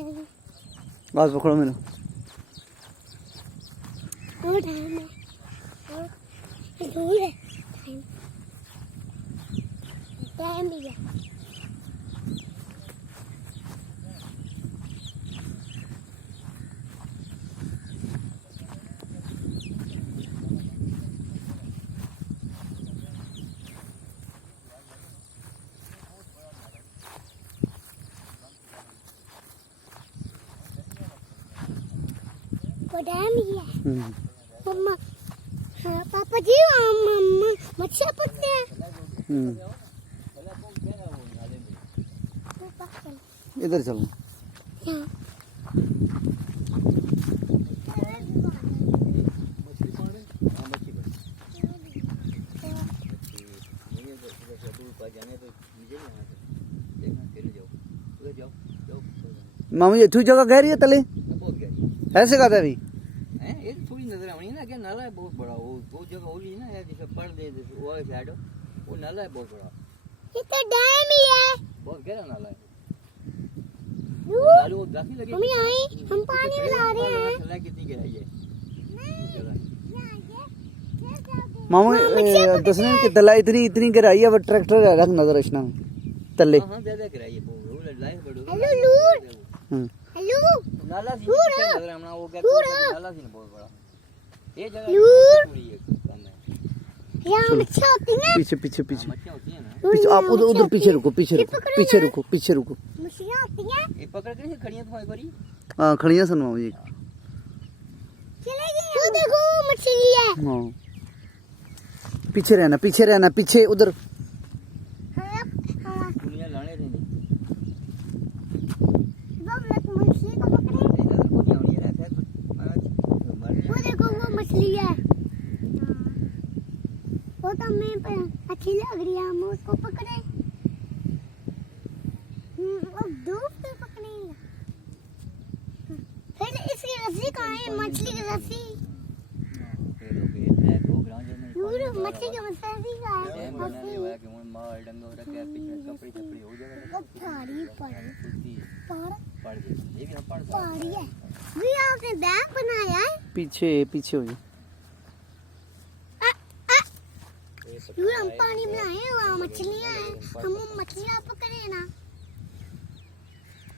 बस पकड़ो मेरे मम्मा हाँ पापा जी मम्मा मच्छर पकड़ते हैं इधर चलो मामू ये तू जगह गहरी है तले ऐसे कहता है अभी ये थोड़ी नजर आनी ना क्या नाला है बहुत बड़ा वो जगह होली ना यार जैसे पड़ दे वो वाले साइड वो नाला है बहुत बड़ा ये तो डैम ही है बहुत गहरा नाला है दूर वो काफी लगे मम्मी आई हम पानी में ला रहे हैं चला कितनी गहराई है मामू दसने कि तला इतनी गहराई है वो ट्रैक्टर रख नजर रखना तले हां ज्यादा गहराई है वो लाइन बढ़ो हेलो लूर हेलो नाला सी नजर आना वो क्या नाला सी बहुत बड़ा ये जगह लूर पूरी है कम है यहाँ मच्छर होती है पीछे पीछे पीछे मच्छियां होती है ना पीछे आप उधर पीछे रुको पीछे रुको पीछे रुको पीछे रुको मच्छियाँ होती हैं ये पकड़ के खड़ियां तुम्हारी बारी हाँ खड़िया सुन मामू जी चलेगी वो देखो वो मछली है हाँ पीछे रहना पीछे उधर हाँ दुनिया लाने देनी मछली को पकड़े वो देखो वो मछली है वो तो हमें अच्छी लग रही है हम उसको पकड़े वो धूप से पकड़ेगा फिर इसकी रस्सी कहाँ है मछली की रस्सी दूर मछली की रस्सी कहाँ है रस्सी पहाड़ी है भी आपने डैम बनाया है पीछे हो जी दूर हम पानी बनाए वहाँ मछलियाँ हैं हम मछलियाँ पकड़े ना